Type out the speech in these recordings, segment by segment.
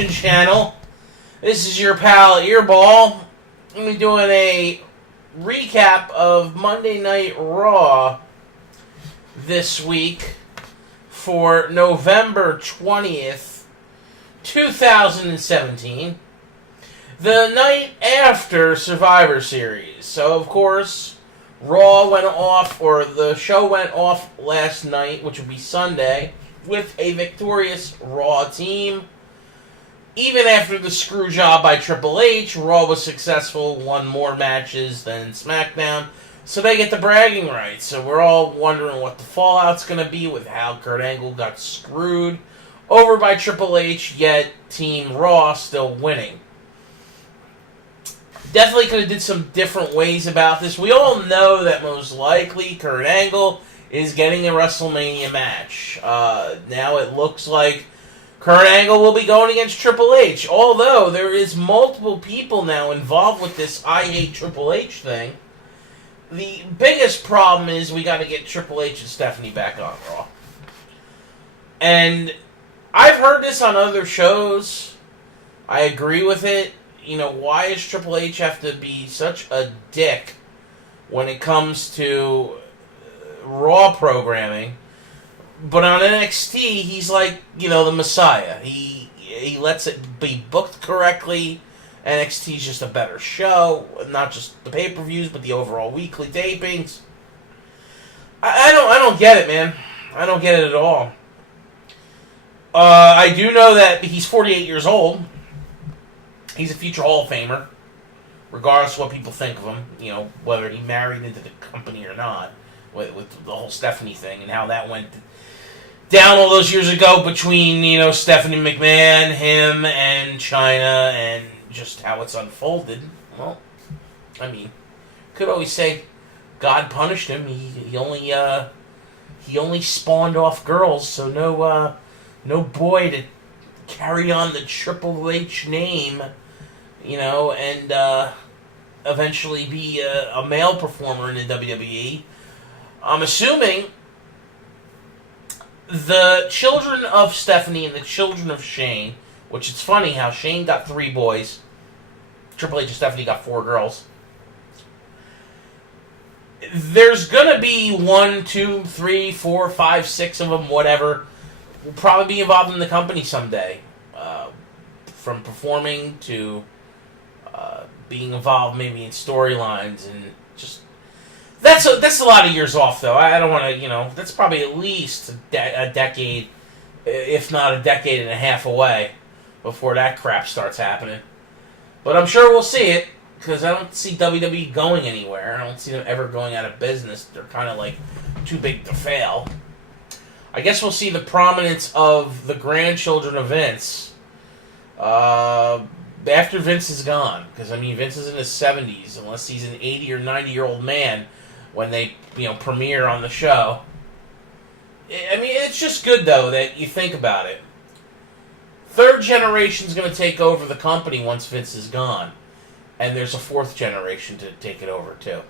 Evolution channel. This is your pal Eirbal. I'm going to be doing a recap of Monday Night Raw this week for November 20th, 2017. The night after Survivor Series. So, of course, Raw went off, or the show went off last night, which would be Sunday, with a victorious Raw team. Even after the screw job by Triple H, Raw was successful, won more matches than SmackDown, so they get the bragging rights. So we're all wondering what the fallout's going to be with how Kurt Angle got screwed over by Triple H, yet Team Raw still winning. Definitely could have did some different ways about this. We all know that most likely Kurt Angle is getting a WrestleMania match. Now it looks like Kurt Angle will be going against Triple H. Although there is multiple people now involved with this I Hate Triple H thing. The biggest problem is we got to get Triple H and Stephanie back on Raw. And I've heard this on other shows. I agree with it. You know, why does Triple H have to be such a dick when it comes to Raw programming? But on NXT, he's like, you know, the Messiah. He lets it be booked correctly. NXT's just a better show. Not just the pay-per-views, but the overall weekly tapings. I don't get it, man. I don't get it at all. I do know that he's 48 years old. He's a future Hall of Famer, regardless of what people think of him. You know, whether he married into the company or not, with the whole Stephanie thing and how that went down all those years ago between, you know, Stephanie McMahon, him, and Chyna, and just how it's unfolded. Well, I mean, could always say God punished him. He only spawned off girls, so no boy to carry on the Triple H name, you know, and eventually be a male performer in the WWE. I'm assuming the children of Stephanie and the children of Shane, which it's funny how Shane got 3 boys, Triple H and Stephanie got 4 girls. There's gonna be 1, 2, 3, 4, 5, 6 of them, whatever, will probably be involved in the company someday. From performing to being involved maybe in storylines, and just that's a lot of years off, though. I don't want to, you know, that's probably at least a decade, if not a decade and a half away before that crap starts happening. But I'm sure we'll see it, because I don't see WWE going anywhere. I don't see them ever going out of business. They're kind of like too big to fail. I guess we'll see the prominence of the grandchildren of Vince after Vince is gone. Because, I mean, Vince is in his 70s, unless he's an 80 or 90-year-old man when they, you know, premiere on the show. I mean, it's just good, though, that you think about it. Third generation's going to take over the company once Vince is gone. And there's a 4th generation to take it over, too.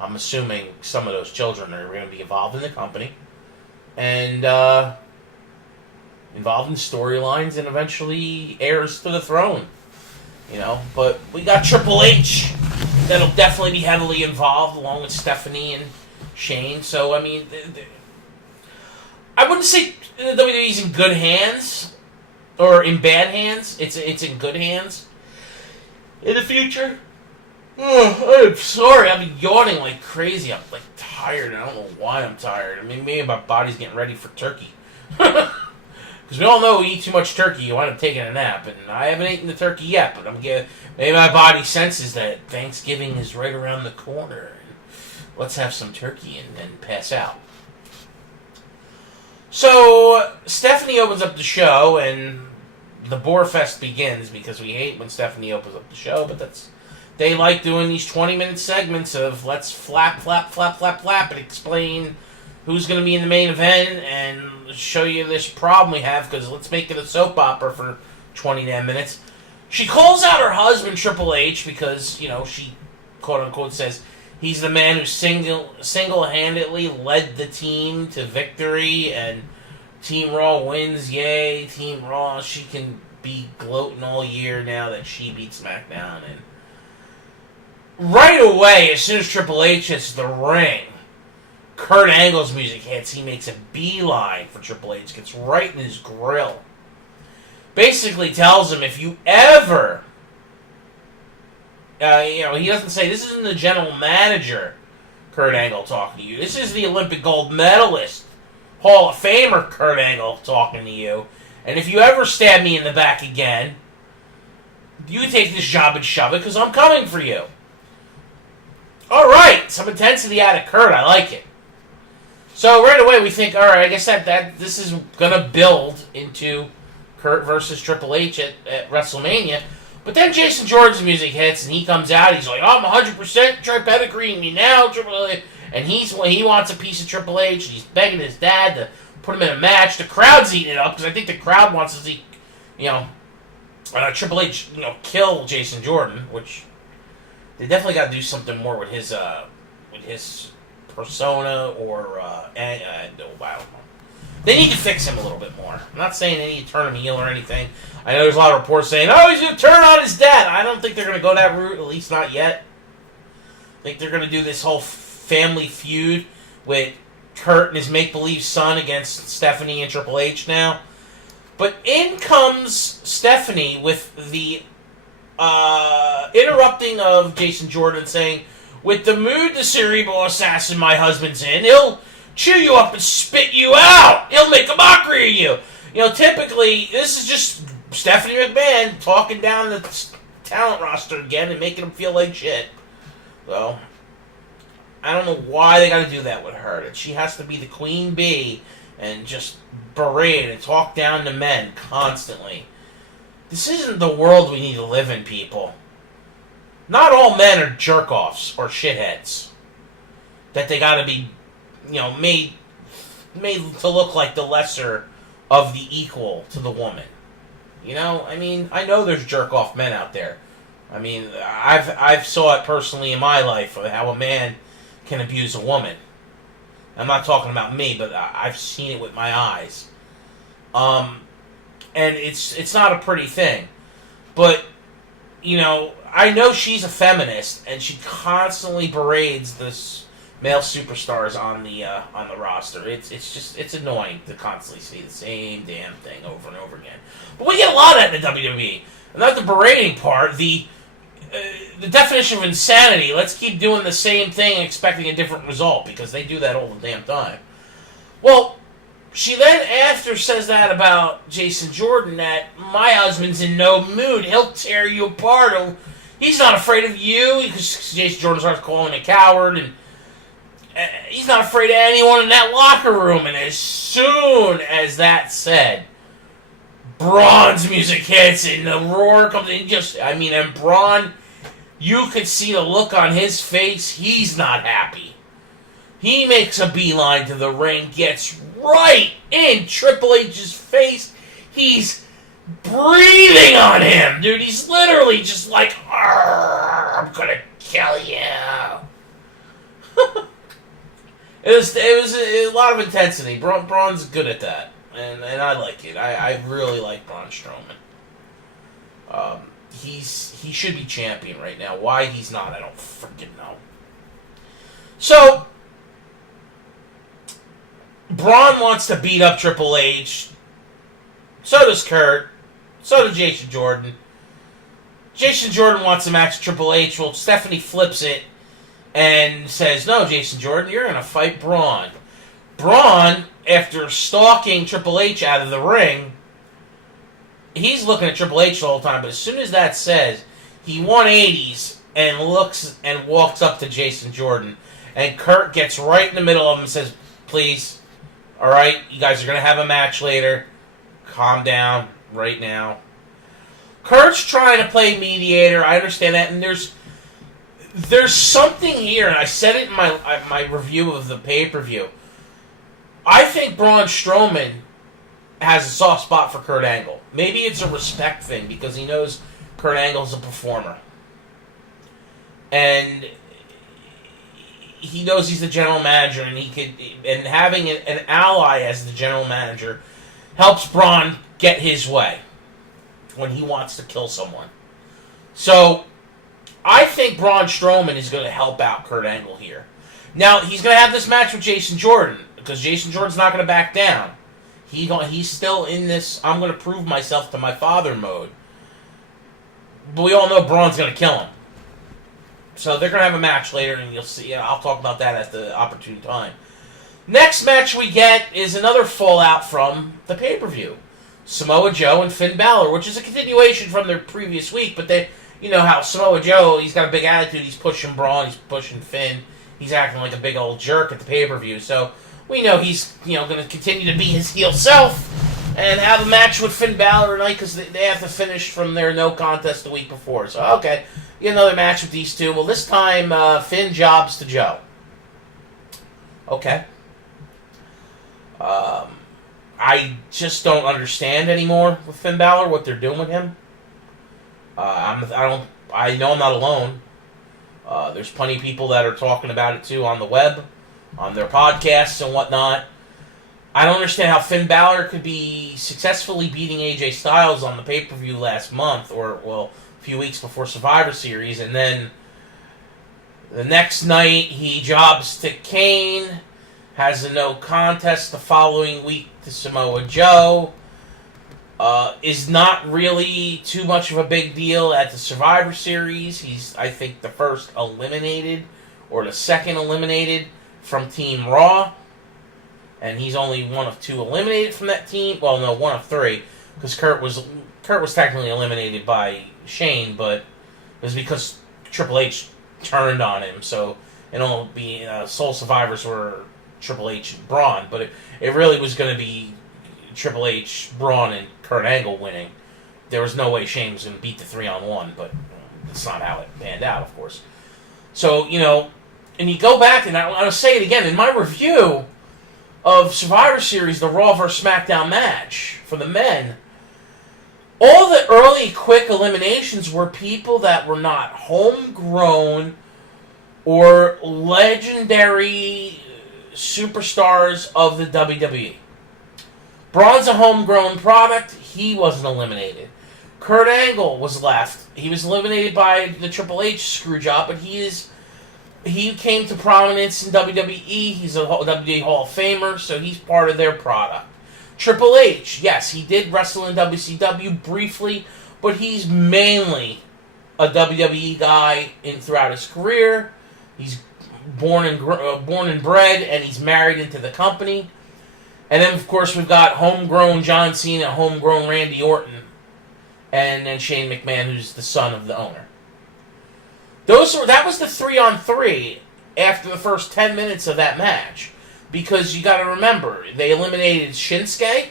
I'm assuming some of those children are going to be involved in the company. And involved in storylines and eventually heirs to the throne. You know, but we got Triple H that'll definitely be heavily involved, along with Stephanie and Shane. So, I mean, I wouldn't say WWE's in good hands, or in bad hands. It's in good hands in the future. Oh, I'm sorry, I've been yawning like crazy. I'm like tired, and I don't know why I'm tired. I mean, maybe my body's getting ready for turkey. Because we all know we eat too much turkey, you wind up taking a nap. And I haven't eaten the turkey yet, but maybe my body senses that Thanksgiving is right around the corner. And let's have some turkey and pass out. So, Stephanie opens up the show, and the Boarfest begins, because we hate when Stephanie opens up the show, but they like doing these 20-minute segments of let's flap, flap, flap, flap, flap, and explain who's going to be in the main event, and show you this problem we have, because let's make it a soap opera for 29 minutes. She calls out her husband, Triple H, because, you know, she, quote-unquote, says he's the man who single-handedly led the team to victory, and Team Raw wins, yay, Team Raw, she can be gloating all year now that she beat SmackDown. And right away, as soon as Triple H hits the ring, Kurt Angle's music hits. He makes a beeline for Triple H, gets right in his grill. Basically tells him, if you ever, he doesn't say, this isn't the general manager, Kurt Angle, talking to you. This is the Olympic gold medalist, Hall of Famer Kurt Angle talking to you. And if you ever stab me in the back again, you take this job and shove it, because I'm coming for you. All right, some intensity out of Kurt. I like it. So right away we think, all right, I guess that this is going to build into Kurt versus Triple H at WrestleMania. But then Jason Jordan's music hits, and he comes out. He's like, I'm 100%. Try pedigreeing me now, Triple H. And he wants a piece of Triple H. And he's begging his dad to put him in a match. The crowd's eating it up, because I think the crowd wants to see, Triple H, kill Jason Jordan, which they definitely got to do something more with his persona, or I don't know. They need to fix him a little bit more. I'm not saying they need to turn him heel or anything. I know there's a lot of reports saying, oh, he's going to turn on his dad. I don't think they're going to go that route, at least not yet. I think they're going to do this whole family feud with Kurt and his make-believe son against Stephanie and Triple H now. But in comes Stephanie with the interrupting of Jason Jordan, saying, with the mood the cerebral assassin my husband's in, he'll chew you up and spit you out. He'll make a mockery of you. Typically, this is just Stephanie McMahon talking down the talent roster again and making them feel like shit. So, I don't know why they got to do that with her. That she has to be the queen bee and just berate and talk down to men constantly. This isn't the world we need to live in, people. Not all men are jerk-offs or shitheads. That they got to be, made to look like the lesser of the equal to the woman. I know there's jerk-off men out there. I've saw it personally in my life, how a man can abuse a woman. I'm not talking about me, but I've seen it with my eyes. And it's not a pretty thing. But, I know she's a feminist, and she constantly berates this male superstars on the roster. It's annoying to constantly see the same damn thing over and over again. But we get a lot of that in the WWE. And not the berating part, the definition of insanity. Let's keep doing the same thing and expecting a different result, because they do that all the damn time. Well, she then after says that about Jason Jordan, that my husband's in no mood. He'll tear you apart. He's not afraid of you, because Jason Jordan starts calling him a coward, and he's not afraid of anyone in that locker room. And as soon as that's said, Braun's music hits and the roar comes in. And Braun, you could see the look on his face. He's not happy. He makes a beeline to the ring, gets right in Triple H's face. He's breathing on him, dude. He's literally just like, I'm gonna kill you. It was a lot of intensity. Braun's good at that, and I like it. I really like Braun Strowman. He should be champion right now. Why he's not, I don't freaking know. So Braun wants to beat up Triple H. So does Kurt. So does Jason Jordan. Jason Jordan wants a match with Triple H. Well, Stephanie flips it and says, no, Jason Jordan, you're going to fight Braun. Braun, after stalking Triple H out of the ring, he's looking at Triple H the whole time, but as soon as that says, he 180s and looks and walks up to Jason Jordan. And Kurt gets right in the middle of him and says, please, all right, you guys are going to have a match later. Calm down right now. Kurt's trying to play mediator. I understand that. And there's something here, and I said it in my review of the pay-per-view. I think Braun Strowman has a soft spot for Kurt Angle. Maybe it's a respect thing, because he knows Kurt Angle's a performer. And he knows he's the general manager, and having an ally as the general manager helps Braun get his way. when he wants to kill someone. So, I think Braun Strowman is going to help out Kurt Angle here. Now, he's going to have this match with Jason Jordan, because Jason Jordan's not going to back down. He's still in this, I'm going to prove myself to my father mode. But we all know Braun's going to kill him. So they're going to have a match later, and you'll see. I'll talk about that at the opportune time. Next match we get is another fallout from the pay-per-view. Samoa Joe and Finn Balor, which is a continuation from their previous week, but they, you know how Samoa Joe, he's got a big attitude, he's pushing Braun, he's pushing Finn, he's acting like a big old jerk at the pay-per-view, so we know he's, going to continue to be his heel self and have a match with Finn Balor tonight because they have to finish from their no contest the week before. So, okay, get another match with these two. Well, this time, Finn jobs to Joe. Okay. I just don't understand anymore with Finn Balor what they're doing with him. I know I'm not alone. There's plenty of people that are talking about it too on the web, on their podcasts and whatnot. I don't understand how Finn Balor could be successfully beating AJ Styles on the pay-per-view last month, or, well, a few weeks before Survivor Series, and then the next night he jobs to Kane, has a no contest the following week to Samoa Joe, is not really too much of a big deal at the Survivor Series. He's, I think, the first eliminated, or the second eliminated from Team Raw. And he's only one of 2 eliminated from that team. Well, no, one of 3, because Kurt was technically eliminated by Shane, but it was because Triple H turned on him. So it'll be sole survivors were Triple H and Braun, but it really was going to be Triple H, Braun, and Kurt Angle winning. There was no way Shane was going to beat the 3-on-1, but that's not how it panned out, of course. So, and you go back, and I'll say it again, in my review of Survivor Series, the Raw vs. SmackDown match for the men, all the early quick eliminations were people that were not homegrown or legendary superstars of the WWE. Braun's a homegrown product. He wasn't eliminated. Kurt Angle was left. He was eliminated by the Triple H screwjob, but he came to prominence in WWE. He's a WWE Hall of Famer, so he's part of their product. Triple H, yes, he did wrestle in WCW briefly, but he's mainly a WWE guy throughout his career. He's born and bred, and he's married into the company. And then, of course, we've got homegrown John Cena, homegrown Randy Orton, and then Shane McMahon, who's the son of the owner. That was the 3-on-3 after the first 10 minutes of that match. Because you got to remember, they eliminated Shinsuke,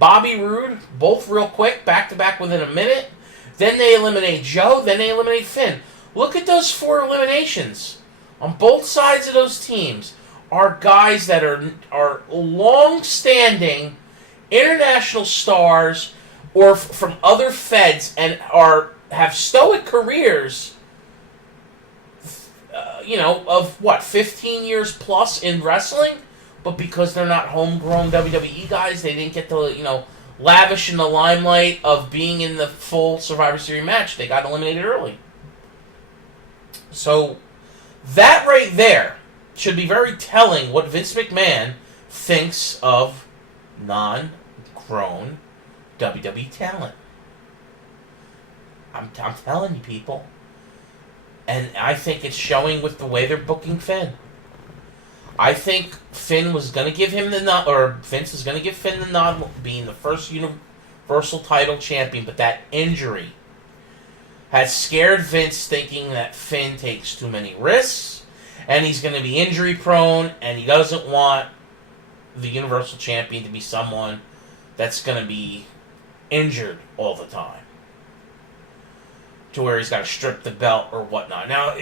Bobby Roode, both real quick, back-to-back within a minute. Then they eliminate Joe, then they eliminate Finn. Look at those 4 eliminations. On both sides of those teams are guys that are long-standing international stars or from other feds and have stoic careers, of 15 years plus in wrestling, but because they're not homegrown WWE guys, they didn't get to, lavish in the limelight of being in the full Survivor Series match. They got eliminated early. So, that right there should be very telling what Vince McMahon thinks of non-grown WWE talent. I'm telling you, people. And I think it's showing with the way they're booking Finn. I think Finn was going to give him the nod, or Vince is going to give Finn the nod being the first Universal title champion, but that injury has scared Vince thinking that Finn takes too many risks, and he's going to be injury prone, and he doesn't want the Universal champion to be someone that's going to be injured all the time, to where he's got to strip the belt or whatnot. Now,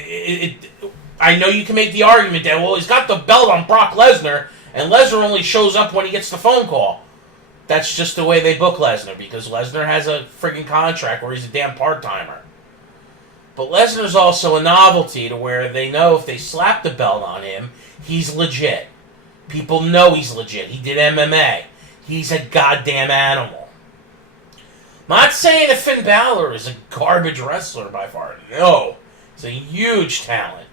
I know you can make the argument that, well, he's got the belt on Brock Lesnar, and Lesnar only shows up when he gets the phone call. That's just the way they book Lesnar, because Lesnar has a friggin' contract where he's a damn part-timer. But Lesnar's also a novelty to where they know if they slap the belt on him, he's legit. People know he's legit. He did MMA. He's a goddamn animal. Not saying that Finn Balor is a garbage wrestler by far. No. He's a huge talent.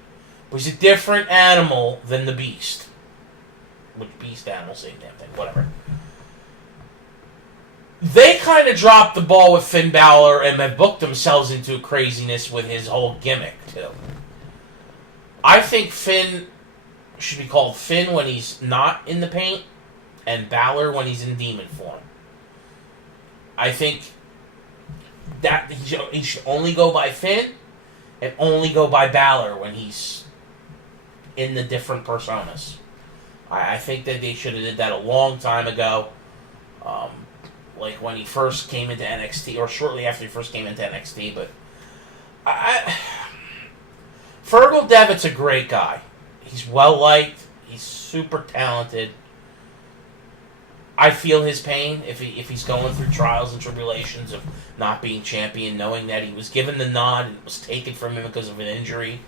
But he's a different animal than the Beast. Which Beast animal, same damn thing. Whatever. They kind of dropped the ball with Finn Balor and have booked themselves into craziness with his whole gimmick, too. I think Finn should be called Finn when he's not in the paint and Balor when he's in demon form. I think that he should only go by Finn and only go by Balor when he's in the different personas. I think that they should have did that a long time ago. Like when he first came into NXT, or shortly after he first came into NXT. But Fergal Devitt's a great guy. He's well-liked. He's super talented. I feel his pain if he's going through trials and tribulations of not being champion, knowing that he was given the nod and it was taken from him because of an injury.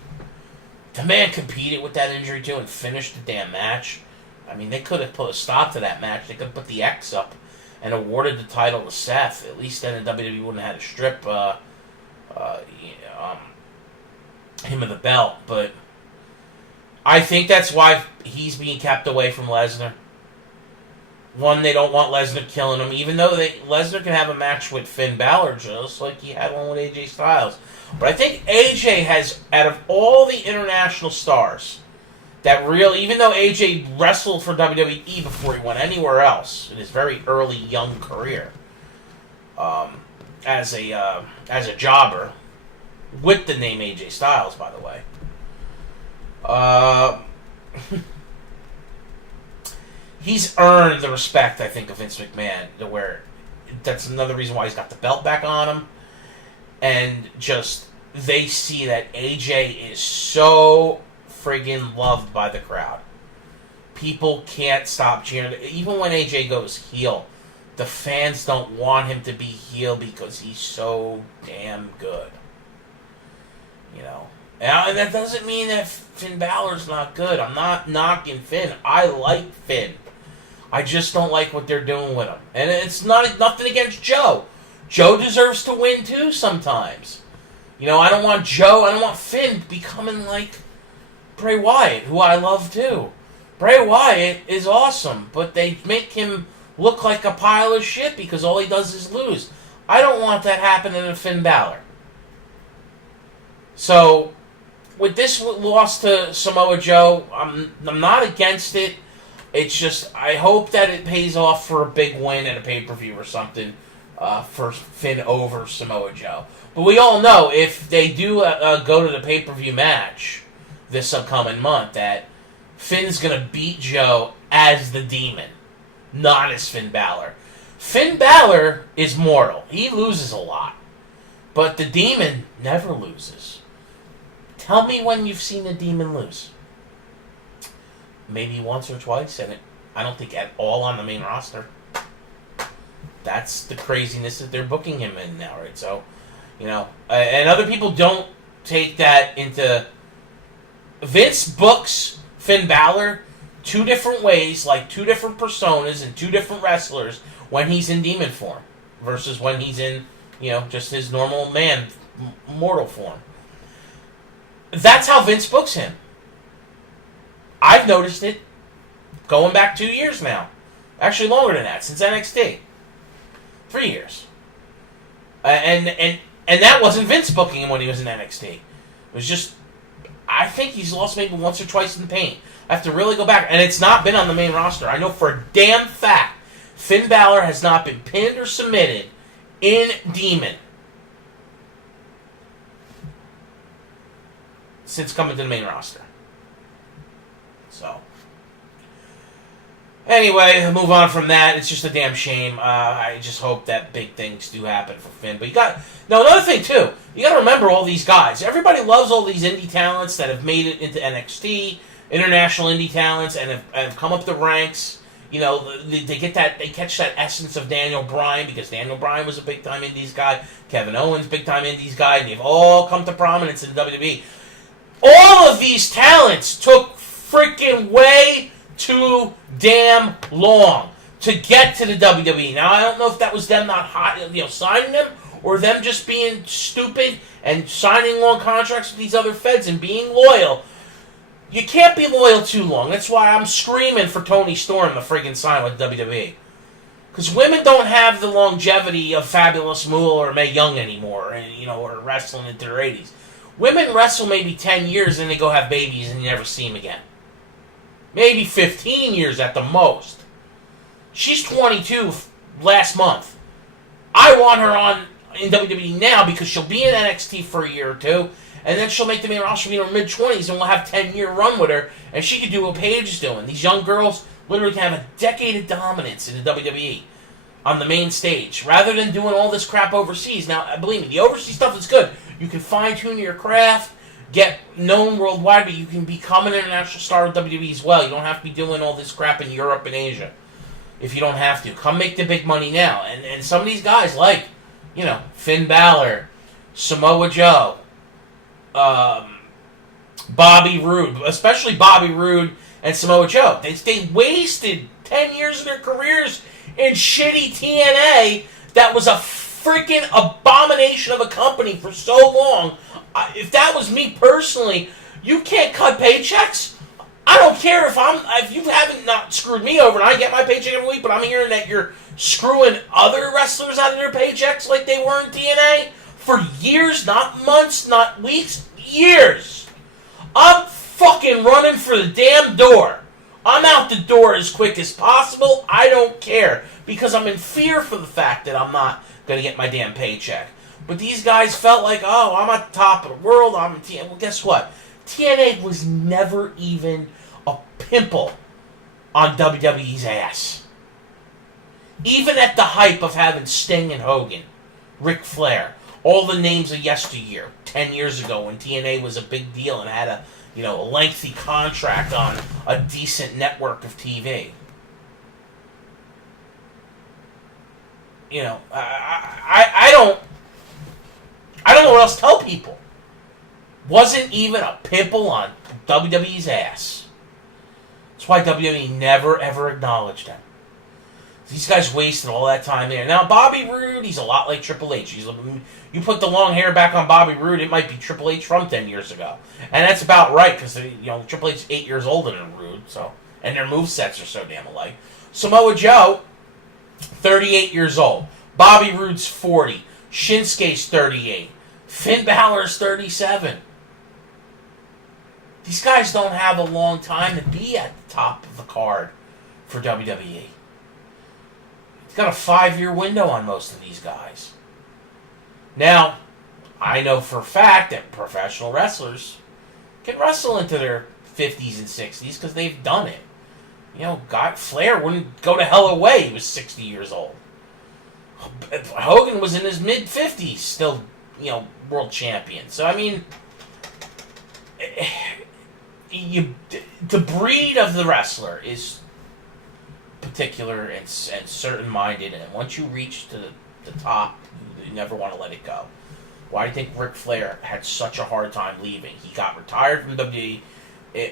The man competed with that injury, too, and finished the damn match. I mean, they could have put a stop to that match. They could have put the X up and awarded the title to Seth. At least then the WWE wouldn't have had to strip him of the belt. But I think that's why he's being kept away from Lesnar. One, they don't want Lesnar killing him, even though Lesnar can have a match with Finn Balor just like he had one with AJ Styles. But I think AJ has, out of all the international stars, that really, even though AJ wrestled for WWE before he went anywhere else in his very early young career, as a jobber, with the name AJ Styles, by the way, he's earned the respect, I think, of Vince McMahon, to where that's another reason why he's got the belt back on him. And just, they see that AJ is so friggin' loved by the crowd. People can't stop cheering. Even when AJ goes heel, the fans don't want him to be heel because he's so damn good. You know? And that doesn't mean that Finn Balor's not good. I'm not knocking Finn. I like Finn. I just don't like what they're doing with him. And it's nothing against Joe. Joe deserves to win too sometimes. You know, I don't want Finn becoming like Bray Wyatt, who I love too. Bray Wyatt is awesome, but they make him look like a pile of shit because all he does is lose. I don't want that happening to Finn Balor. So, with this loss to Samoa Joe, I'm not against it. It's just, I hope that it pays off for a big win at a pay-per-view or something for Finn over Samoa Joe. But we all know, if they do go to the pay-per-view match this upcoming month, that Finn's going to beat Joe as the Demon, not as Finn Balor. Finn Balor is mortal. He loses a lot. But the Demon never loses. Tell me when you've seen the Demon lose. Maybe once or twice, and I don't think at all on the main roster. That's the craziness that they're booking him in now, right? So, you know, and other people don't take that into... Vince books Finn Balor two different ways, like two different personas and two different wrestlers when he's in demon form versus when he's in, you know, just his normal man, mortal form. That's how Vince books him. I've noticed it going back 2 years now. Actually, longer than that, since NXT. 3 years. And that wasn't Vince booking him when he was in NXT. It was just, I think he's lost maybe once or twice in the paint. I have to really go back. And it's not been on the main roster. I know for a damn fact Finn Balor has not been pinned or submitted in Demon since coming to the main roster. So, anyway, move on from that. It's just a damn shame. I just hope that big things do happen for Finn. But another thing too, you got to remember all these guys. Everybody loves all these indie talents that have made it into NXT, international indie talents, and have come up the ranks. You know, they catch that essence of Daniel Bryan, because Daniel Bryan was a big time indies guy. Kevin Owens, big time indies guy, and they've all come to prominence in WWE. All of these talents took freaking way too damn long to get to the WWE. Now, I don't know if that was them not signing them, or them just being stupid and signing long contracts with these other feds and being loyal. You can't be loyal too long. That's why I'm screaming for Tony Storm to friggin' sign with WWE. Because women don't have the longevity of Fabulous Moolah or Mae Young anymore, and or wrestling into their 80s. Women wrestle maybe 10 years and they go have babies and you never see them again. Maybe 15 years at the most. She's 22 last month. I want her on in WWE now because she'll be in NXT for a year or two, and then she'll make the main roster in her mid-20s, and we'll have a 10-year run with her, and she can do what Paige is doing. These young girls literally can have a decade of dominance in the WWE on the main stage, rather than doing all this crap overseas. Now, believe me, the overseas stuff is good. You can fine-tune your craft, get known worldwide, but you can become an international star with WWE as well. You don't have to be doing all this crap in Europe and Asia if you don't have to. Come make the big money now. And some of these guys like, Finn Balor, Samoa Joe, Bobby Roode, especially Bobby Roode and Samoa Joe. They wasted 10 years of their careers in shitty TNA that was a freaking abomination of a company for so long. If that was me personally, you can't cut paychecks. I don't care if you haven't not screwed me over and I get my paycheck every week, but I'm hearing that you're screwing other wrestlers out of their paychecks like they were in TNA for years, not months, not weeks, years. I'm fucking running for the damn door. I'm out the door as quick as possible. I don't care because I'm in fear for the fact that I'm not going to get my damn paycheck. But these guys felt like, I'm at the top of the world. I'm in TNA. Well, guess what? TNA was never even a pimple on WWE's ass. Even at the hype of having Sting and Hogan, Ric Flair, all the names of yesteryear, 10 years ago when TNA was a big deal and had a lengthy contract on a decent network of TV. I don't know what else to tell people. Wasn't even a pimple on WWE's ass. That's why WWE never, ever acknowledged him. These guys wasted all that time there. Now, Bobby Roode, he's a lot like Triple H. You put the long hair back on Bobby Roode, it might be Triple H from 10 years ago. And that's about right, because Triple H's 8 years older than Roode, and their movesets are so damn alike. Samoa Joe, 38 years old. Bobby Roode's 40. Shinsuke's 38. Finn Balor's 37. These guys don't have a long time to be at the top of the card for WWE. It's got a 5-year window on most of these guys. Now, I know for a fact that professional wrestlers can wrestle into their 50s and 60s because they've done it. Flair wouldn't go to hell away. He was 60 years old. Hogan was in his mid-50s, still, world champion. So, the breed of the wrestler is particular and certain-minded, and once you reach to the top, you never want to let it go. Why do you think Ric Flair had such a hard time leaving? He got retired from WWE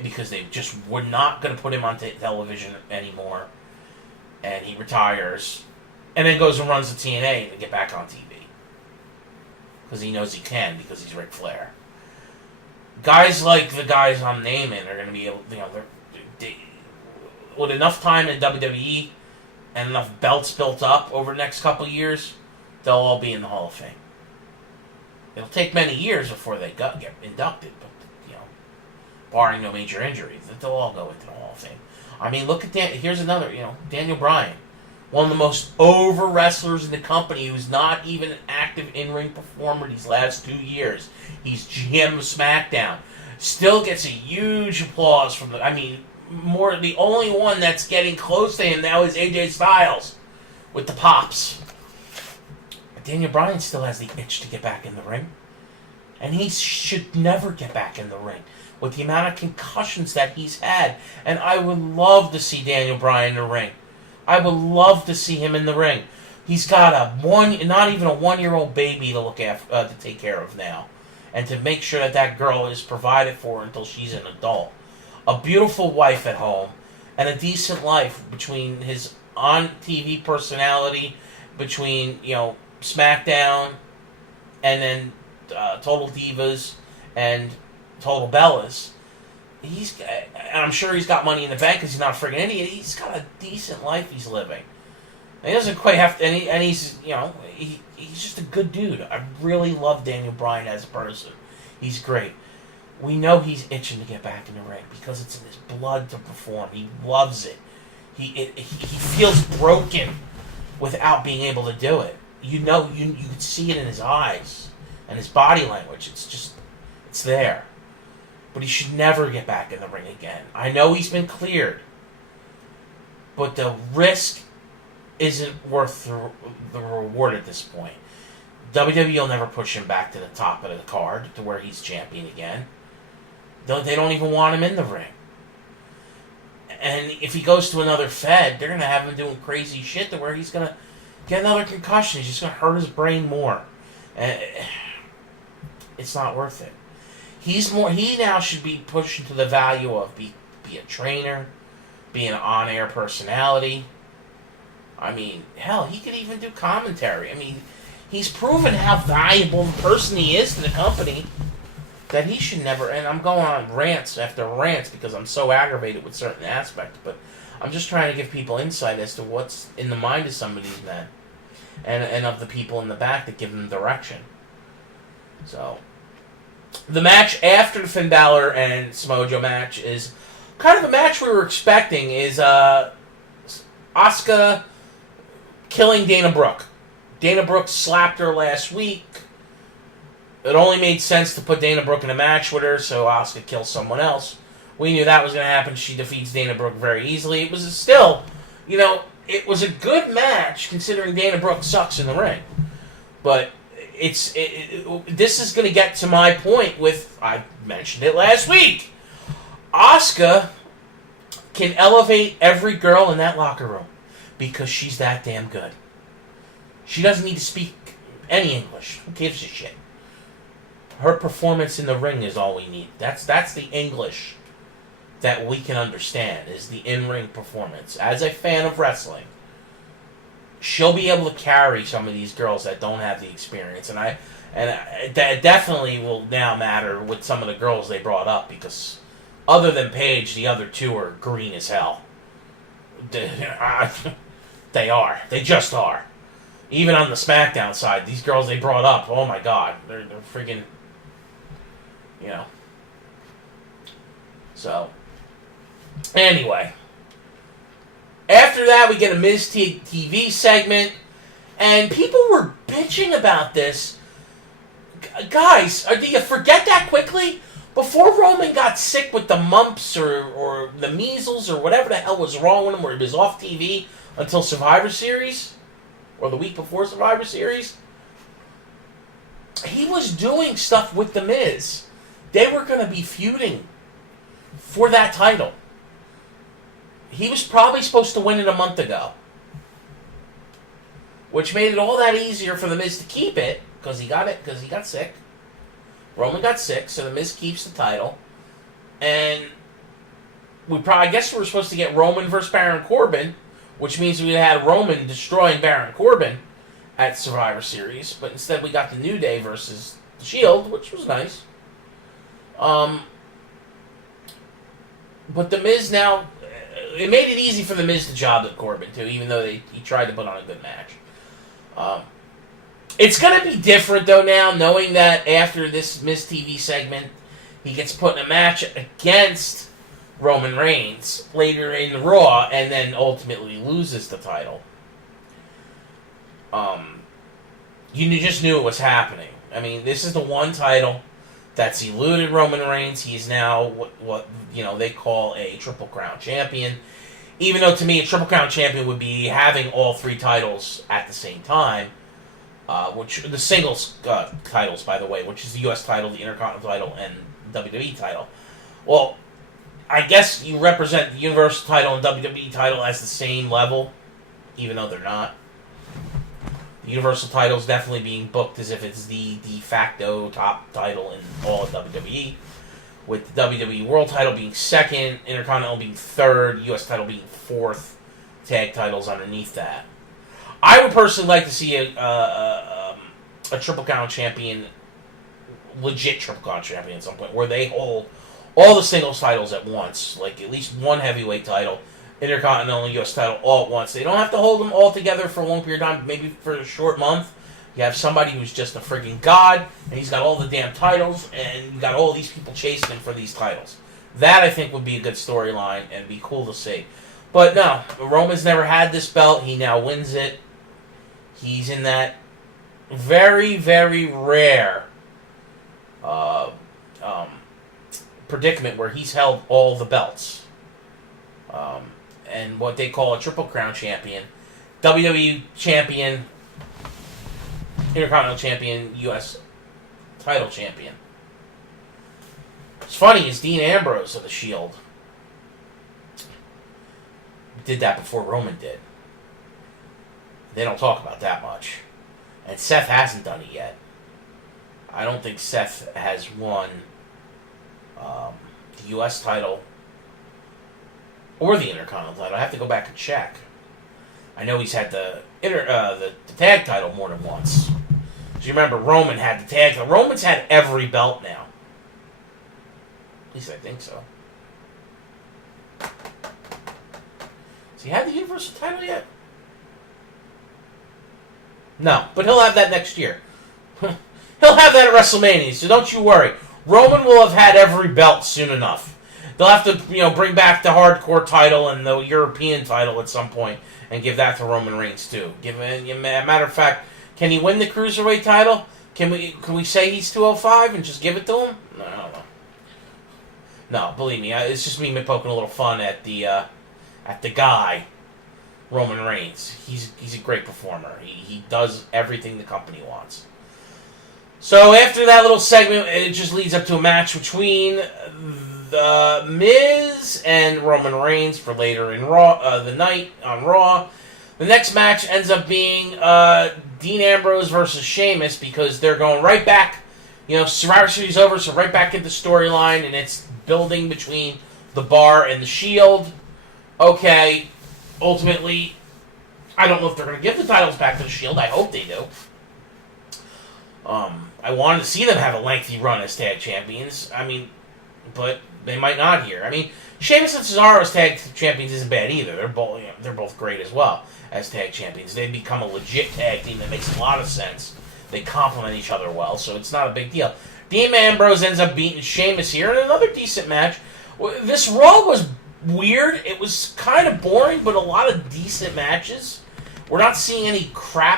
because they just were not going to put him on television anymore, and he retires, and then goes and runs the TNA to get back on TV. Because he knows he can, because he's Ric Flair. Guys like the guys I'm naming are going to be able, with enough time in WWE and enough belts built up over the next couple of years, they'll all be in the Hall of Fame. It'll take many years before they get inducted, but, barring no major injuries, they'll all go into the Hall of Fame. Look at here's another, Daniel Bryan. One of the most over wrestlers in the company who's not even an active in-ring performer these last 2 years. He's GM of SmackDown. Still gets a huge applause from the only one that's getting close to him now is AJ Styles with the pops. But Daniel Bryan still has the itch to get back in the ring. And he should never get back in the ring with the amount of concussions that he's had. And I would love to see Daniel Bryan in the ring. I would love to see him in the ring. He's got not even a 1-year-old baby to look after, to take care of now, and to make sure that girl is provided for until she's an adult. A beautiful wife at home, and a decent life between his on TV personality between, SmackDown and then Total Divas and Total Bellas. I'm sure he's got money in the bank because he's not a friggin' idiot. He's got a decent life he's living. And he doesn't quite have to, and he's, he's just a good dude. I really love Daniel Bryan as a person. He's great. We know he's itching to get back in the ring because it's in his blood to perform. He loves it. He feels broken without being able to do it. You could see it in his eyes and his body language. It's there. But he should never get back in the ring again. I know he's been cleared, but the risk isn't worth the reward at this point. WWE will never push him back to the top of the card to where he's champion again. They don't even want him in the ring. And if he goes to another Fed, they're going to have him doing crazy shit to where he's going to get another concussion. He's just going to hurt his brain more. And it's not worth it. He now should be pushed into the value of be a trainer, be an on-air personality. I mean, hell, he could even do commentary. I mean, he's proven how valuable a person he is to the company that he should never, and I'm going on rants after rants because I'm so aggravated with certain aspects, but I'm just trying to give people insight as to what's in the mind of some of these men and of the people in the back that give them direction. So, the match after the Finn Balor and Samoa Joe match is kind of the match we were expecting, is Asuka killing Dana Brooke. Dana Brooke slapped her last week. It only made sense to put Dana Brooke in a match with her, so Asuka kills someone else. We knew that was going to happen. She defeats Dana Brooke very easily. It was still, it was a good match considering Dana Brooke sucks in the ring. But this is going to get to my point with, I mentioned it last week, Asuka can elevate every girl in that locker room because she's that damn good. She doesn't need to speak any English. Who gives a shit? Her performance in the ring is all we need. That's the English that we can understand, is the in-ring performance. As a fan of wrestling, she'll be able to carry some of these girls that don't have the experience, and that definitely will now matter with some of the girls they brought up, because other than Paige, the other two are green as hell. They are. They just are. Even on the SmackDown side, these girls they brought up, oh my god, they're freaking, So, anyway. After that, we get a Miz TV segment, and people were bitching about this. Guys, do you forget that quickly? Before Roman got sick with the mumps or the measles or whatever the hell was wrong with him, where he was off TV until Survivor Series, or the week before Survivor Series, he was doing stuff with The Miz. They were going to be feuding for that title. He was probably supposed to win it a month ago, which made it all that easier for The Miz to keep it, because he got sick. Roman got sick, so The Miz keeps the title. And I guess we were supposed to get Roman versus Baron Corbin, which means we had Roman destroying Baron Corbin at Survivor Series, but instead we got the New Day versus the Shield, which was nice. But The Miz now, it made it easy for The Miz to job at Corbin too, even though he tried to put on a good match. It's going to be different though now, knowing that after this Miz TV segment, he gets put in a match against Roman Reigns later in Raw, and then ultimately loses the title. You just knew it was happening. I mean, this is the one title that's eluded Roman Reigns. He's now what they call a Triple Crown champion. Even though to me a Triple Crown champion would be having all three titles at the same time, which the singles titles, by the way, which is the U.S. title, the Intercontinental title, and WWE title. Well, I guess you represent the Universal title and WWE title as the same level, even though they're not. The Universal title is definitely being booked as if it's the de facto top title in all of WWE, with the WWE World title being second, Intercontinental being third, US title being fourth, tag titles underneath that. I would personally like to see a Triple Crown champion, legit Triple Crown champion at some point, where they hold all the singles titles at once, like at least one heavyweight title, Intercontinental and U.S. title all at once. They don't have to hold them all together for a long period of time, maybe for a short month. You have somebody who's just a friggin' god, and he's got all the damn titles, and you got all these people chasing him for these titles. That, I think, would be a good storyline, and be cool to see. But no, Roman's never had this belt. He now wins it. He's in that very, very rare predicament where he's held all the belts. And what they call a Triple Crown champion, WWE champion, Intercontinental champion, U.S. title champion. What's funny is Dean Ambrose of the Shield did that before Roman did. They don't talk about that much. And Seth hasn't done it yet. I don't think Seth has won the U.S. title or the Intercontinental title. I have to go back and check. I know he's had the tag title more than once. So you remember Roman had the tag title. Roman's had every belt now. At least I think so. Has he had the Universal title yet? No, but he'll have that next year. He'll have that at WrestleMania, so don't you worry. Roman will have had every belt soon enough. They'll have to, bring back the hardcore title and the European title at some point and give that to Roman Reigns too. Matter of fact, can he win the Cruiserweight title? Can we say he's 205 and just give it to him? No, I don't know. No, believe me, it's just me poking a little fun at the guy, Roman Reigns. He's a great performer. He does everything the company wants. So after that little segment, it just leads up to a match between The Miz and Roman Reigns for later in the night on Raw. The next match ends up being Dean Ambrose versus Sheamus because they're going right back. Survivor Series over, so right back into storyline, and it's building between the Bar and the Shield. Okay, ultimately, I don't know if they're going to give the titles back to the Shield. I hope they do. I wanted to see them have a lengthy run as tag champions. But they might not here. Sheamus and Cesaro as tag champions isn't bad either. They're both great as well as tag champions. They've become a legit tag team that makes a lot of sense. They complement each other well, so it's not a big deal. Dean Ambrose ends up beating Sheamus here in another decent match. This Raw was weird. It was kind of boring, but a lot of decent matches. We're not seeing any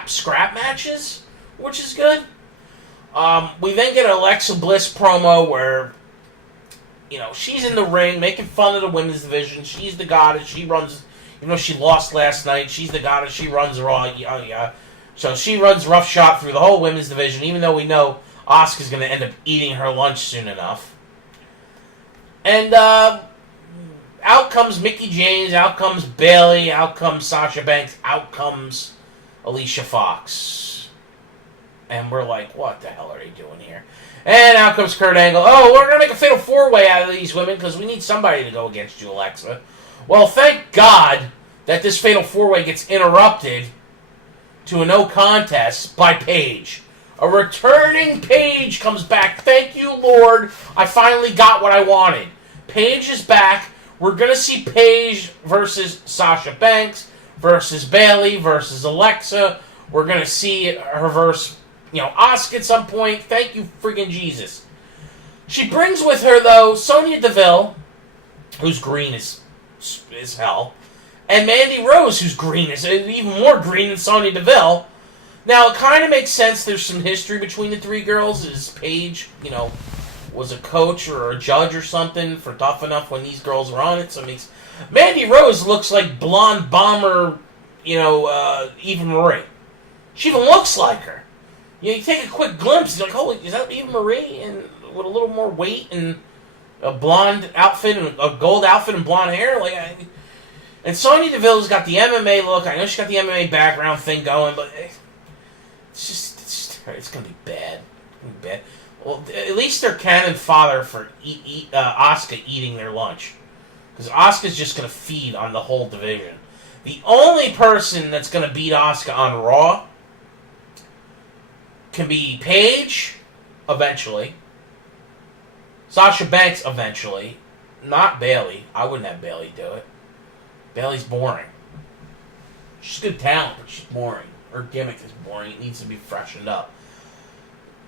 scrap matches, which is good. We then get an Alexa Bliss promo where, she's in the ring making fun of the women's division. She's the goddess. She runs, she lost last night. She's the goddess. She runs Raw. Yeah. So she runs roughshod through the whole women's division, even though we know Asuka's going to end up eating her lunch soon enough. And out comes Mickie James. Out comes Bayley. Out comes Sasha Banks. Out comes Alicia Fox. And we're like, what the hell are they doing here? And out comes Kurt Angle. Oh, we're going to make a fatal four-way out of these women because we need somebody to go against you, Alexa. Well, thank God that this fatal four-way gets interrupted to a no contest by Paige. A returning Paige comes back. Thank you, Lord. I finally got what I wanted. Paige is back. We're going to see Paige versus Sasha Banks versus Bayley versus Alexa. We're going to see her versus Asuka at some point. Thank you, friggin' Jesus. She brings with her, though, Sonya Deville, who's green as hell, and Mandy Rose, who's green as even more green than Sonya Deville. Now, it kind of makes sense. There's some history between the three girls. Is Paige, was a coach or a judge or something for Tough Enough when these girls were on it. So it makes Mandy Rose looks like blonde bomber, Eva Marie. She even looks like her. You take a quick glimpse, you're like, holy, is that Eva Marie? And with a little more weight and a blonde outfit and a gold outfit and blonde hair. And Sonya Deville's got the MMA look. I know she's got the MMA background thing going, but it's going to be bad. Well, at least they're cannon fodder for Asuka eating their lunch. Because Asuka's just going to feed on the whole division. The only person that's going to beat Asuka on Raw can be Paige, eventually. Sasha Banks, eventually. Not Bayley. I wouldn't have Bayley do it. Bayley's boring. She's good talent, but she's boring. Her gimmick is boring. It needs to be freshened up.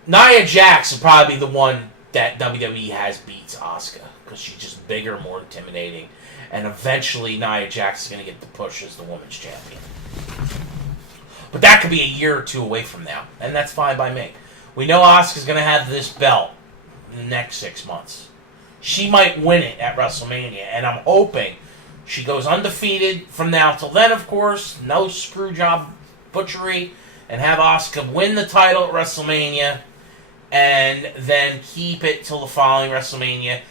Nia Jax will probably be the one that WWE has beats Asuka, because she's just bigger, more intimidating. And eventually Nia Jax is going to get the push as the women's champion. But that could be a year or two away from now, and that's fine by me. We know Asuka's going to have this belt in the next 6 months. She might win it at WrestleMania, and I'm hoping she goes undefeated from now till then, of course. No screwjob butchery, and have Asuka win the title at WrestleMania, and then keep it till the following WrestleMania,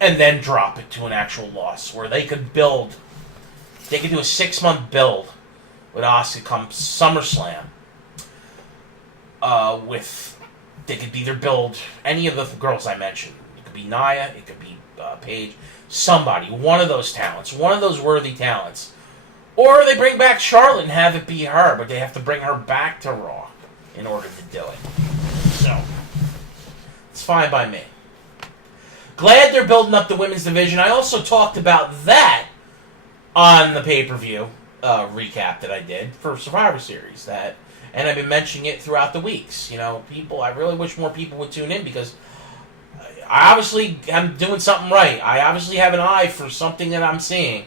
and then drop it to an actual loss, where they could build. They could do a 6-month build with Asuka come SummerSlam. They could either build any of the girls I mentioned. It could be Nia, it could be Paige, somebody, one of those talents, one of those worthy talents. Or they bring back Charlotte and have it be her, but they have to bring her back to Raw in order to do it. So, it's fine by me. Glad they're building up the women's division. I also talked about that on the pay-per-view recap that I did for Survivor Series. And I've been mentioning it throughout the weeks. You know, people, I really wish more people would tune in, because I obviously am doing something right. I obviously have an eye for something that I'm seeing.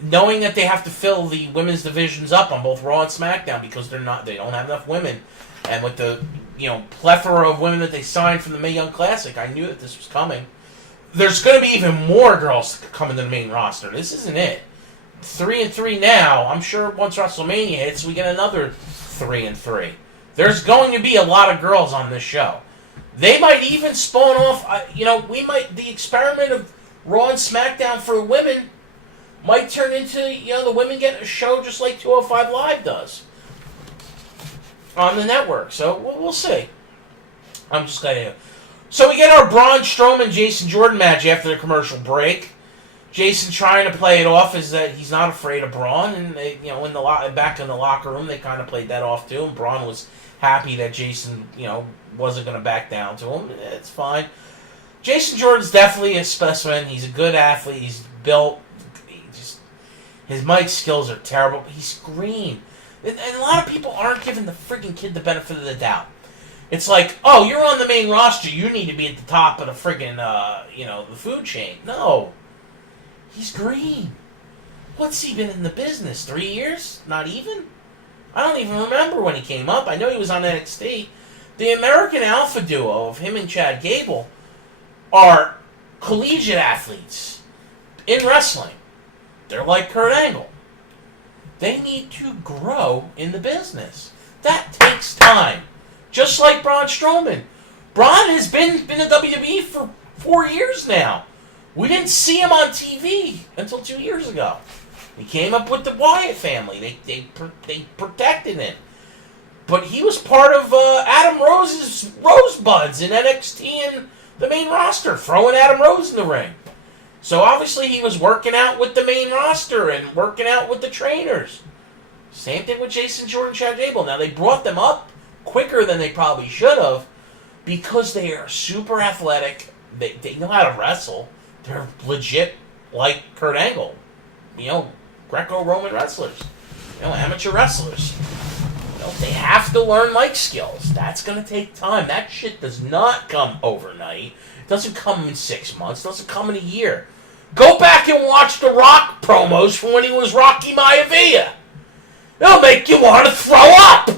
Knowing that they have to fill the women's divisions up on both Raw and SmackDown, because they don't have enough women. And with the, plethora of women that they signed from the Mae Young Classic, I knew that this was coming. There's going to be even more girls coming to the main roster. This isn't it. 3-3 now. I'm sure once WrestleMania hits, we get another 3-3. There's going to be a lot of girls on this show. They might even spawn off, the experiment of Raw and SmackDown for women might turn into, the women getting a show just like 205 Live does on the network. So we'll see. I'm just going to. So we get our Braun Strowman Jason Jordan match after the commercial break. Jason trying to play it off as that he's not afraid of Braun, and they, back in the locker room they kind of played that off too. And Braun was happy that Jason, wasn't going to back down to him. It's fine. Jason Jordan's definitely a specimen. He's a good athlete. He's built. His mic skills are terrible. He's green, and a lot of people aren't giving the friggin' kid the benefit of the doubt. It's like, oh, you're on the main roster. You need to be at the top of the friggin', the food chain. No. He's green. What's he been in the business? 3 years? Not even? I don't even remember when he came up. I know he was on NXT. The American Alpha duo of him and Chad Gable are collegiate athletes in wrestling. They're like Kurt Angle. They need to grow in the business. That takes time. Just like Braun Strowman. Braun has been in WWE for 4 years now. We didn't see him on TV until 2 years ago. He came up with the Wyatt family. They protected him. But he was part of Adam Rose's Rosebuds in NXT and the main roster, throwing Adam Rose in the ring. So obviously he was working out with the main roster and working out with the trainers. Same thing with Jason Jordan and Chad Gable. Now they brought them up quicker than they probably should have, because they are super athletic. They know how to wrestle. They're legit like Kurt Angle. Greco-Roman wrestlers. Amateur wrestlers. They have to learn mic skills. That's going to take time. That shit does not come overnight. It doesn't come in 6 months. It doesn't come in a year. Go back and watch the Rock promos from when he was Rocky Maivia. It'll make you want to throw up.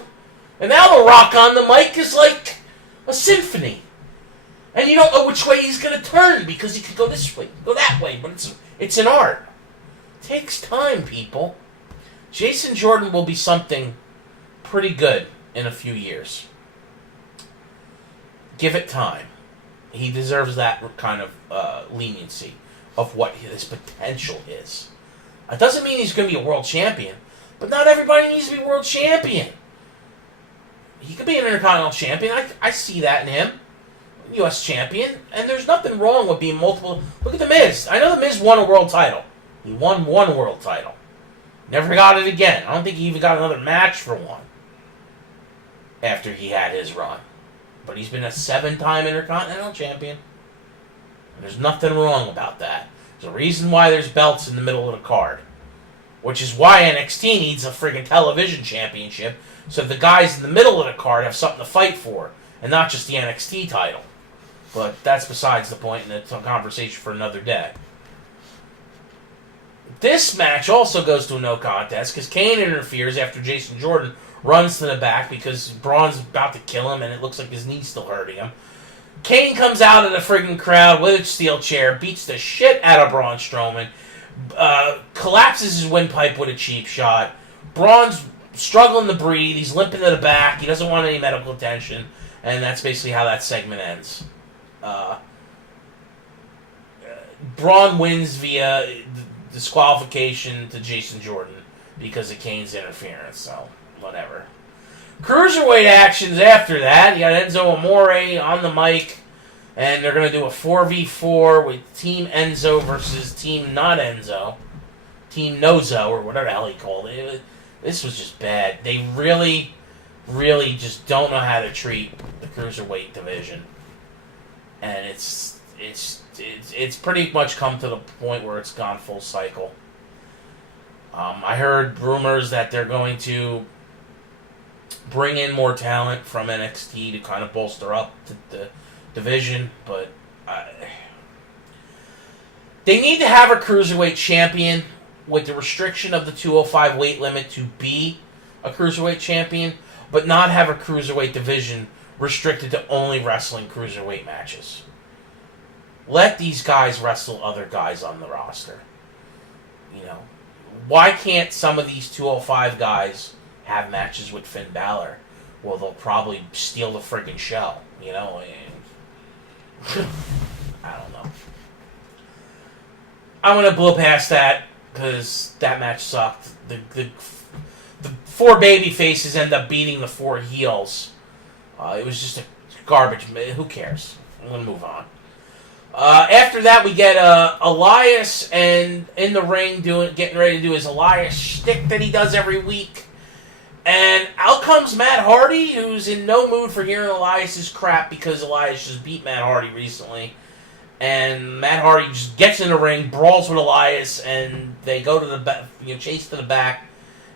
And now the Rock on the mic is like a symphony. And you don't know which way he's going to turn, because he could go this way, go that way, but it's an art. It takes time, people. Jason Jordan will be something pretty good in a few years. Give it time. He deserves that kind of leniency of what his potential is. That doesn't mean he's going to be a world champion, but not everybody needs to be world champion. He could be an Intercontinental champion. I see that in him. U.S. champion, and there's nothing wrong with being multiple. Look at The Miz. I know The Miz won a world title. He won one world title. Never got it again. I don't think he even got another match for one after he had his run. But he's been a 7-time Intercontinental Champion. And there's nothing wrong about that. There's a reason why there's belts in the middle of the card. Which is why NXT needs a friggin' television championship, so the guys in the middle of the card have something to fight for, and not just the NXT title. But that's besides the point, and it's a conversation for another day. This match also goes to a no contest, because Kane interferes after Jason Jordan runs to the back because Braun's about to kill him, and it looks like his knee's still hurting him. Kane comes out of the friggin' crowd with a steel chair, beats the shit out of Braun Strowman, collapses his windpipe with a cheap shot. Braun's struggling to breathe. He's limping to the back. He doesn't want any medical attention. And that's basically how that segment ends. Braun wins via disqualification to Jason Jordan because of Kane's interference. So, whatever. Cruiserweight actions after that. You got Enzo Amore on the mic. And they're going to do a 4v4 with Team Enzo versus Team Not Enzo. Team Nozo, or whatever the hell he called it. This was just bad. They really, really just don't know how to treat the Cruiserweight division. And it's pretty much come to the point where it's gone full cycle. I heard rumors that they're going to bring in more talent from NXT to kind of bolster up the division, but they need to have a Cruiserweight champion with the restriction of the 205 weight limit to be a Cruiserweight champion, but not have a Cruiserweight division restricted to only wrestling Cruiserweight matches. Let these guys wrestle other guys on the roster. You know, why can't some of these 205 guys have matches with Finn Balor? Well, they'll probably steal the friggin' show, you know. I don't know. I'm gonna blow past that because that match sucked. The 4 baby faces end up beating the 4 heels. It was just a garbage. Who cares? I'm gonna move on. After that, we get Elias and in the ring getting ready to do his Elias shtick that he does every week. And out comes Matt Hardy, who's in no mood for hearing Elias's crap because Elias just beat Matt Hardy recently. And Matt Hardy just gets in the ring, brawls with Elias, and they go to the back, chase to the back.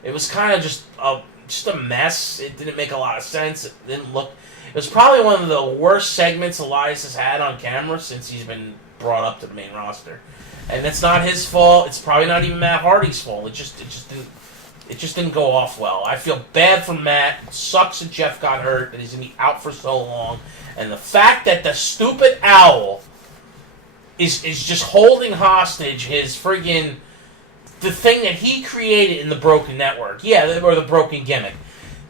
It was kind of just a mess. It didn't make a lot of sense. It didn't look. It was probably one of the worst segments Elias has had on camera since he's been brought up to the main roster. And it's not his fault. It's probably not even Matt Hardy's fault. It just didn't go off well. I feel bad for Matt. It sucks that Jeff got hurt, that he's going to be out for so long. And the fact that the stupid owl is just holding hostage his friggin' the thing that he created in the Broken Network. Yeah, or the Broken Gimmick.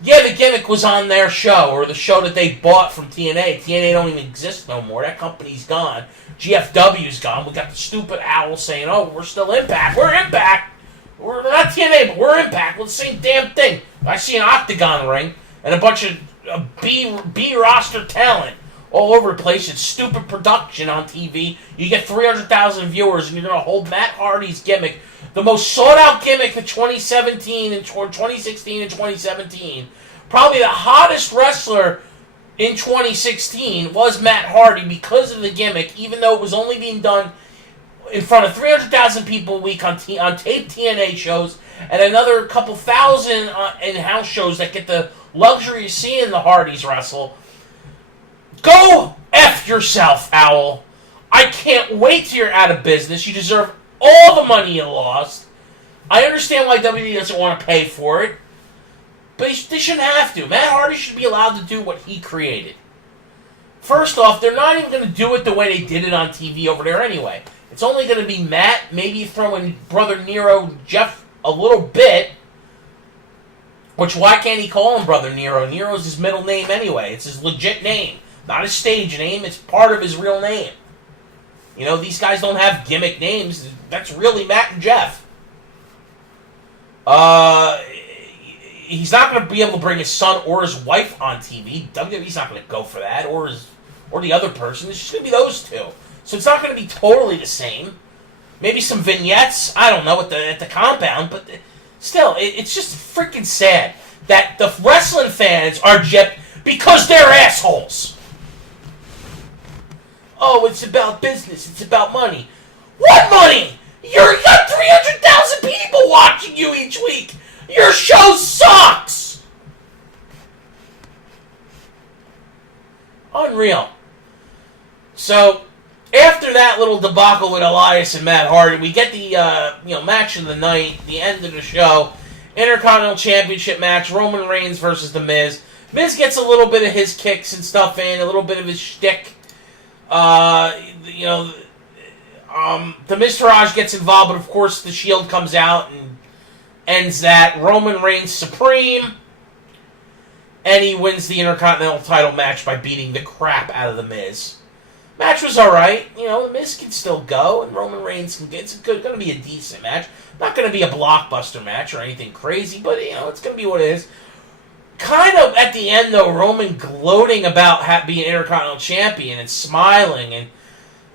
Yeah, the gimmick was on their show, or the show that they bought from TNA. TNA don't even exist no more. That company's gone. GFW's gone. We got the stupid owl saying, oh, we're still Impact. We're Impact. We're not TNA, but we're Impact. Well, the same damn thing. I see an octagon ring and a bunch of B roster talent all over the place. It's stupid production on TV. You get 300,000 viewers, and you're going to hold Matt Hardy's gimmick, the most sought-out gimmick of 2017 and 2016 and 2017. Probably the hottest wrestler in 2016 was Matt Hardy because of the gimmick, even though it was only being done in front of 300,000 people a week on taped TNA shows and another couple thousand in house shows that get the luxury of seeing the Hardys wrestle. Go F yourself, Owl. I can't wait till you're out of business. You deserve all the money you lost. I understand why WWE doesn't want to pay for it, but they shouldn't have to. Matt Hardy should be allowed to do what he created. First off, they're not even going to do it the way they did it on TV over there anyway. It's only going to be Matt, maybe throw in Brother Nero, Jeff a little bit, which why can't he call him Brother Nero? Nero's his middle name anyway. It's his legit name. Not his stage name. It's part of his real name. You know, these guys don't have gimmick names. That's really Matt and Jeff. He's not going to be able to bring his son or his wife on TV. WWE's not going to go for that, or the other person. It's just going to be those two. So it's not going to be totally the same. Maybe some vignettes, I don't know, at the compound, but still, it's just freaking sad that the wrestling fans are gypped because they're assholes. Oh, it's about business. It's about money. What money? You got 300,000 people watching you each week. Your show sucks. Unreal. So, after that little debacle with Elias and Matt Hardy, we get the match of the night, the end of the show, Intercontinental Championship match, Roman Reigns versus The Miz. Miz gets a little bit of his kicks and stuff in, a little bit of his shtick. The Miztourage gets involved, but of course the Shield comes out and ends that. Roman reigns supreme, and he wins the Intercontinental title match by beating the crap out of The Miz. Match was alright. The Miz can still go, and Roman Reigns can get... It's going to be a decent match. Not going to be a blockbuster match or anything crazy, but, it's going to be what it is. Kind of at the end, though, Roman gloating about being Intercontinental Champion and smiling, and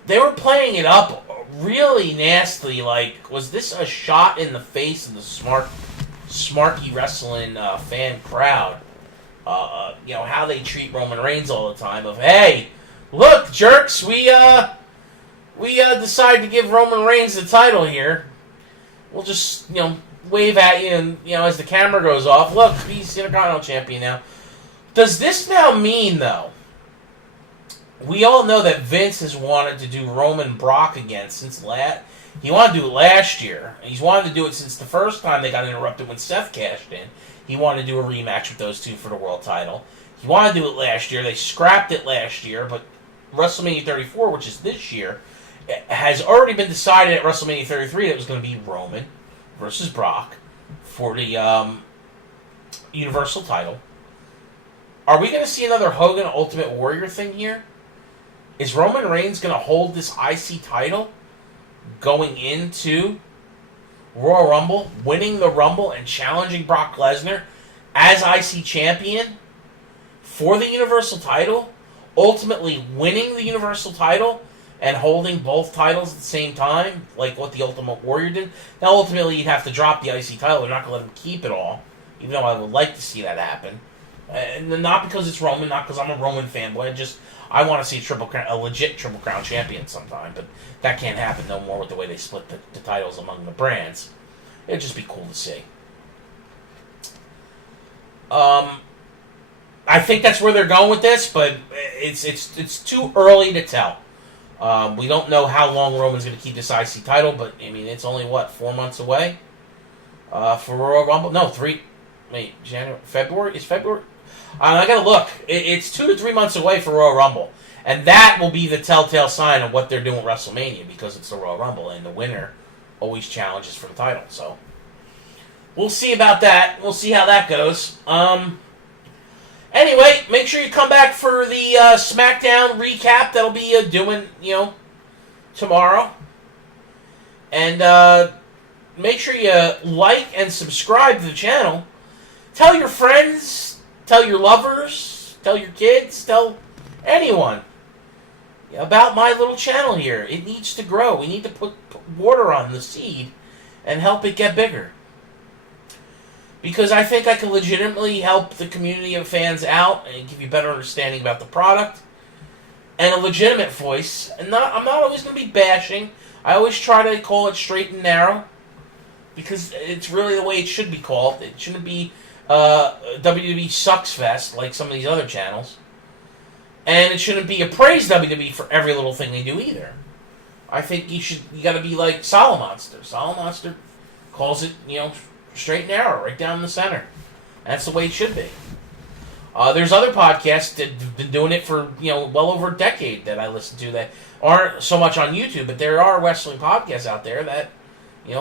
they were playing it up really nasty. Like, was this a shot in the face of the smarky wrestling fan crowd? How they treat Roman Reigns all the time. Of, hey, look, jerks, we decide to give Roman Reigns the title here. We'll just, wave at you, and, as the camera goes off, look, he's Intercontinental Champion now. Does this now mean, though, we all know that Vince has wanted to do Roman Brock again since he wanted to do it last year. He's wanted to do it since the first time they got interrupted when Seth cashed in. He wanted to do a rematch with those two for the world title. He wanted to do it last year. They scrapped it last year, but WrestleMania 34, which is this year, has already been decided at WrestleMania 33 that it was going to be Roman versus Brock for the Universal title. Are we going to see another Hogan Ultimate Warrior thing here? Is Roman Reigns going to hold this IC title going into Royal Rumble, winning the Rumble and challenging Brock Lesnar as IC champion for the Universal title, ultimately winning the Universal title and holding both titles at the same time, like what the Ultimate Warrior did? Now, ultimately, you'd have to drop the IC title. They're not going to let him keep it all, even though I would like to see that happen. And not because it's Roman, not because I'm a Roman fanboy. I want to see a legit Triple Crown champion sometime, but that can't happen no more with the way they split the titles among the brands. It'd just be cool to see. I think that's where they're going with this, but it's too early to tell. We don't know how long Roman's going to keep this IC title, but it's only 4 months away for Royal Rumble. No, January, February. Is February? I got to look. It's 2 to 3 months away for Royal Rumble, and that will be the telltale sign of what they're doing with WrestleMania, because it's the Royal Rumble, and the winner always challenges for the title. So we'll see about that. We'll see how that goes. Anyway, make sure you come back for the SmackDown recap that'll be doing, tomorrow. And make sure you like and subscribe to the channel. Tell your friends, tell your lovers, tell your kids, tell anyone about my little channel here. It needs to grow. We need to put water on the seed and help it get bigger. Because I think I can legitimately help the community of fans out and give you a better understanding about the product and a legitimate voice. And I'm not always going to be bashing. I always try to call it straight and narrow, because it's really the way it should be called. It shouldn't be WWE Sucks Fest like some of these other channels. And it shouldn't be a praise WWE for every little thing they do either. I think you got to be like Solomonster. Solomonster calls it, straight and narrow, right down the center. That's the way it should be. There's other podcasts that have been doing it for, well over a decade that I listen to that aren't so much on YouTube, but there are wrestling podcasts out there that,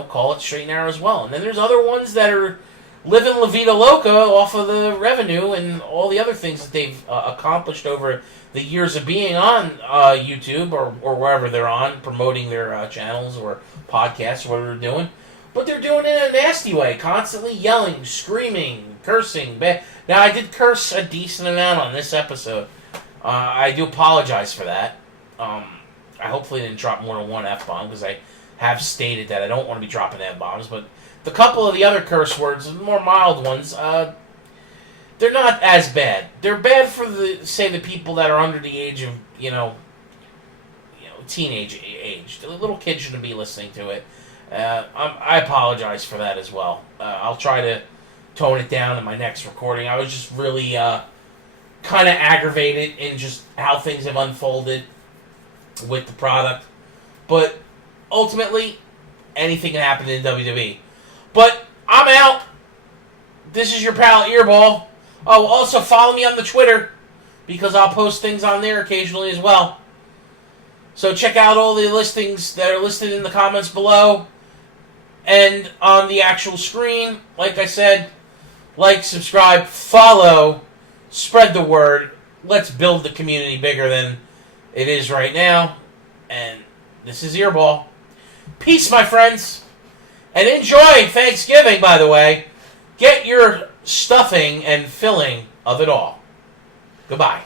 call it straight and narrow as well. And then there's other ones that are living La Vida Loca off of the revenue and all the other things that they've accomplished over the years of being on YouTube or wherever they're on, promoting their channels or podcasts or whatever they're doing. But they're doing it in a nasty way, constantly yelling, screaming, cursing. Now, I did curse a decent amount on this episode. I do apologize for that. I hopefully didn't drop more than one F-bomb, because I have stated that. I don't want to be dropping F-bombs, but the couple of the other curse words, the more mild ones, they're not as bad. They're bad for the people that are under the age of, teenage age. The little kids shouldn't be listening to it. I apologize for that as well. I'll try to tone it down in my next recording. I was just really kind of aggravated in just how things have unfolded with the product. But ultimately, anything can happen in WWE. But I'm out. This is your pal Eirbal. Oh, also follow me on the Twitter, because I'll post things on there occasionally as well. So check out all the listings that are listed in the comments below and on the actual screen. Like I said, like, subscribe, follow, spread the word. Let's build the community bigger than it is right now. And this is Eirbal. Peace, my friends. And enjoy Thanksgiving, by the way. Get your stuffing and filling of it all. Goodbye.